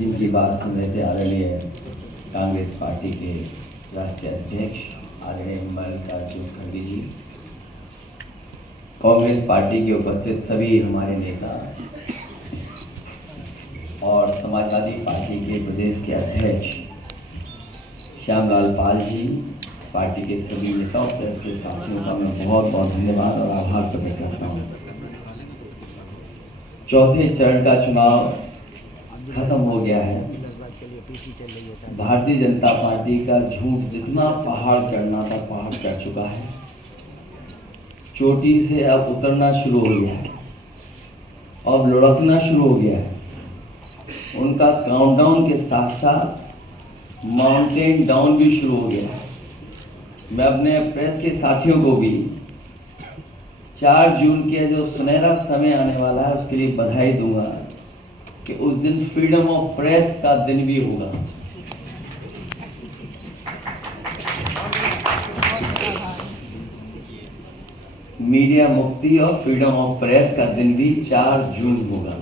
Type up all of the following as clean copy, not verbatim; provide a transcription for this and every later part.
जिनकी बात सुन रहे थे आदरणीय कांग्रेस पार्टी के राष्ट्रीय अध्यक्ष आदरणीय मल्लिकार्जुन खड़गे जी, कांग्रेस पार्टी के उपस्थित सभी हमारे नेता और समाजवादी पार्टी के प्रदेश के अध्यक्ष श्यामलाल पाल जी, पार्टी के सभी नेताओं प्रेस के साथियों का मैं बहुत बहुत धन्यवाद और आभार प्रकट करता हूँ। चौथे चरण का चुनाव खत्म हो गया है। भारतीय जनता पार्टी का झूठ जितना पहाड़ चढ़ना था पहाड़ चढ़ चुका है, चोटी से अब उतरना शुरू हो गया है, अब लुढ़कना शुरू हो गया है। उनका काउंटडाउन के साथ साथ माउंटेन डाउन भी शुरू हो गया है। मैं अपने प्रेस के साथियों को भी 4 जून के जो सुनहरा समय आने वाला है उसके लिए बधाई दूंगा कि उस दिन फ्रीडम ऑफ प्रेस का दिन भी होगा। मीडिया मुक्ति और फ्रीडम ऑफ प्रेस का दिन भी 4 जून होगा।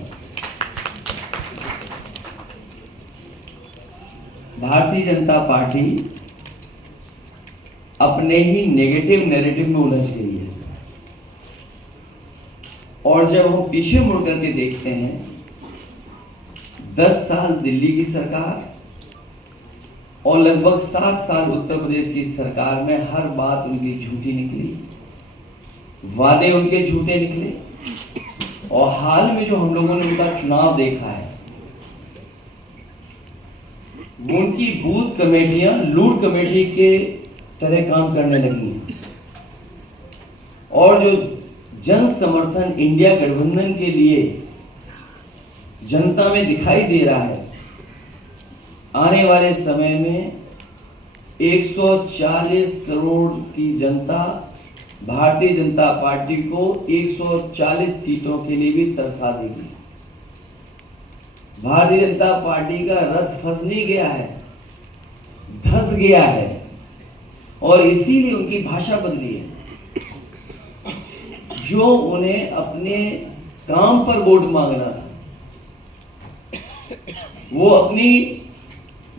भारतीय जनता पार्टी अपने ही नेगेटिव नैरेटिव में उलझ गई है और जब हम पीछे मुड़ करके देखते हैं 10 साल दिल्ली की सरकार और लगभग 7 साल उत्तर प्रदेश की सरकार में हर बात उनकी झूठी निकली, वादे उनके झूठे निकले और हाल में जो हम लोगों ने उनका चुनाव देखा है उनकी बूथ कमेटियां लूट कमेटी के तरह काम करने लगी हैं और जो जन समर्थन इंडिया गठबंधन के लिए जनता में दिखाई दे रहा है, आने वाले समय में 140 करोड़ की जनता भारतीय जनता पार्टी को 140 सीटों के लिए भी तरसा देगी। भारतीय जनता पार्टी का रथ फंस नहीं गया है, धंस गया है और इसीलिए उनकी भाषा बदली है। जो उन्हें अपने काम पर वोट मांगना था वो अपनी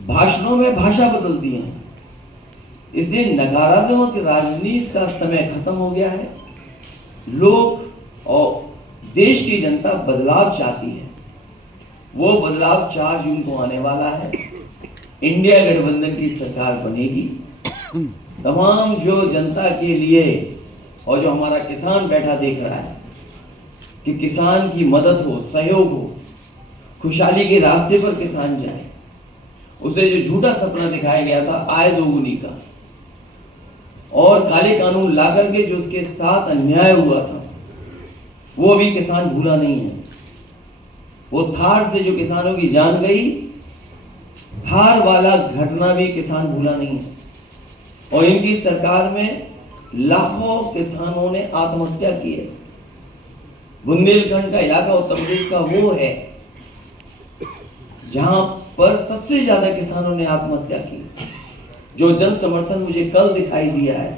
भाषणों में भाषा बदल दी है। इसलिए नकारात्मक राजनीति का समय खत्म हो गया है। लोग और देश की जनता बदलाव चाहती है। वो बदलाव 4 जून को आने वाला है। इंडिया गठबंधन की सरकार बनेगी। तमाम जो जनता के लिए और जो हमारा किसान बैठा देख रहा है कि किसान की मदद हो, सहयोग हो, खुशहाली के रास्ते पर किसान जाए, उसे जो झूठा सपना दिखाया गया था आय दोगुनी का और काले कानून ला करके जो उसके साथ अन्याय हुआ था वो अभी किसान भूला नहीं है। वो थार से जो किसानों की जान गई, थार वाला घटना भी किसान भूला नहीं है और इनकी सरकार में लाखों किसानों ने आत्महत्या की है। बुंदेलखंड का इलाका उत्तर प्रदेश का वो है जहां पर सबसे ज्यादा किसानों ने आत्महत्या की। जो जन समर्थन मुझे कल दिखाई दिया है,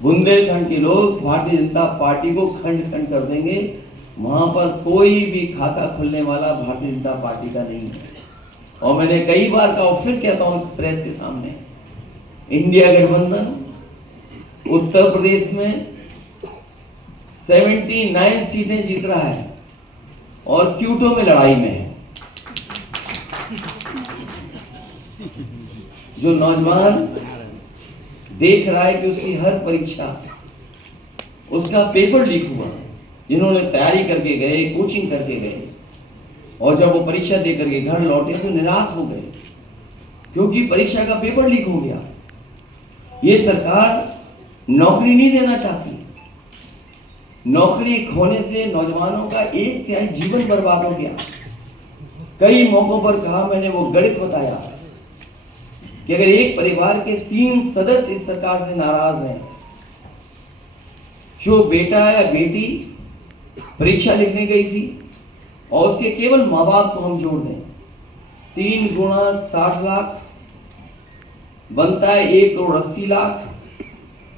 बुंदेलखंड के लोग भारतीय जनता पार्टी को खंड खंड कर देंगे। वहां पर कोई भी खाता खुलने वाला भारतीय जनता पार्टी का नहीं है। और मैंने कई बार कहा और फिर कहता हूं प्रेस के सामने, इंडिया गठबंधन उत्तर प्रदेश में 79 सीटें जीत रहा है और क्यूटो में लड़ाई में है। जो नौजवान देख रहा है कि उसकी हर परीक्षा, उसका पेपर लीक हुआ, जिन्होंने तैयारी करके गए, कोचिंग करके गए और जब वो परीक्षा दे करके घर लौटे तो निराश हो गए क्योंकि परीक्षा का पेपर लीक हो गया। ये सरकार नौकरी नहीं देना चाहती। नौकरी खोने से नौजवानों का 1/3 जीवन बर्बाद हो गया। कई मौकों पर कहा मैंने, वो गणित बताया कि अगर एक परिवार के 3 सदस्य इस सरकार से नाराज हैं, जो बेटा या बेटी परीक्षा लिखने गई थी और उसके केवल माँ बाप को हम जोड़ दें, 3 गुणा 60 लाख बनता है 1 करोड़ 80 लाख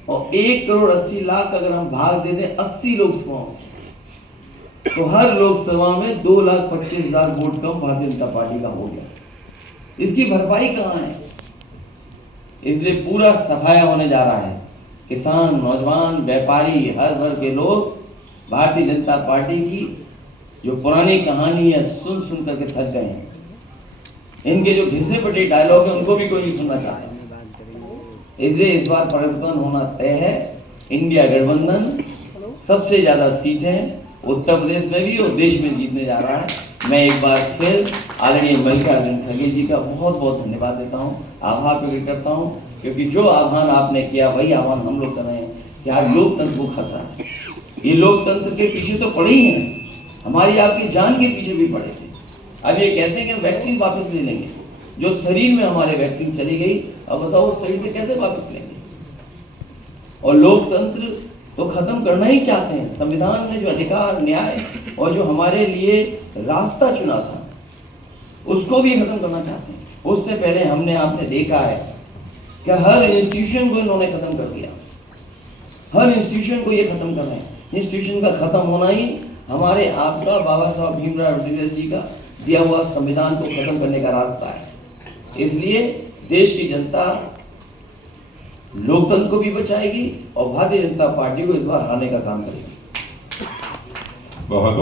और 1 करोड़ 80 लाख अगर हम भाग दे दें 80 लोकसभाओं से तो हर लोकसभा में 2,25,000 वोट कम भारतीय जनता पार्टी का हो गया। इसकी भरपाई कहाँ है? इसलिए पूरा सफाया होने जा रहा है। किसान, नौजवान, व्यापारी, हर वर्ग के लोग भारतीय जनता पार्टी की जो पुरानी कहानी है सुन सुन करके थक गए हैं। इनके जो घिसे पटे डायलॉग है उनको भी कोई नहीं सुनना चाहता। इसलिए इस बार परिवर्तन होना तय है। इंडिया गठबंधन सबसे ज्यादा सीटें उत्तर प्रदेश में भी और देश में जीतने जा रहा है। मैं एक बार फिर आदरणीय मल्लिकार्जुन खड़गे जी का बहुत बहुत धन्यवाद देता हूँ, आभार प्रकट करता हूँ, क्योंकि जो आह्वान आपने किया वही आह्वान हम लोग कर रहे हैं कि आज लोकतंत्र को खतरा है। ये लोकतंत्र के पीछे तो पड़े ही हैं, हमारी आपकी जान के पीछे भी पड़े थे। अब ये कहते हैं कि वैक्सीन वापस ले लेंगे, जो शरीर में हमारे वैक्सीन चली गई, अब बताओ उस शरीर से कैसे वापस लेंगे? और लोकतंत्र तो खत्म करना ही चाहते हैं। संविधान ने जो अधिकार, न्याय और जो हमारे लिए रास्ता चुना था उसको भी खत्म करना चाहते हैं। उससे पहले हमने आपने देखा है कि हर इंस्टीट्यूशन को इन्होंने खत्म कर दिया। हर इंस्टीट्यूशन को ये खत्म कर रहे हैं। इंस्टीट्यूशन का खत्म होना ही हमारे आपका बाबा साहब भीमराव अम्बेडकर जी का दिया हुआ संविधान को खत्म करने का रास्ता है। इसलिए देश की जनता लोकतंत्र को भी बचाएगी और भारतीय जनता पार्टी को इस बार हराने का काम करेगी। बहुत बहुत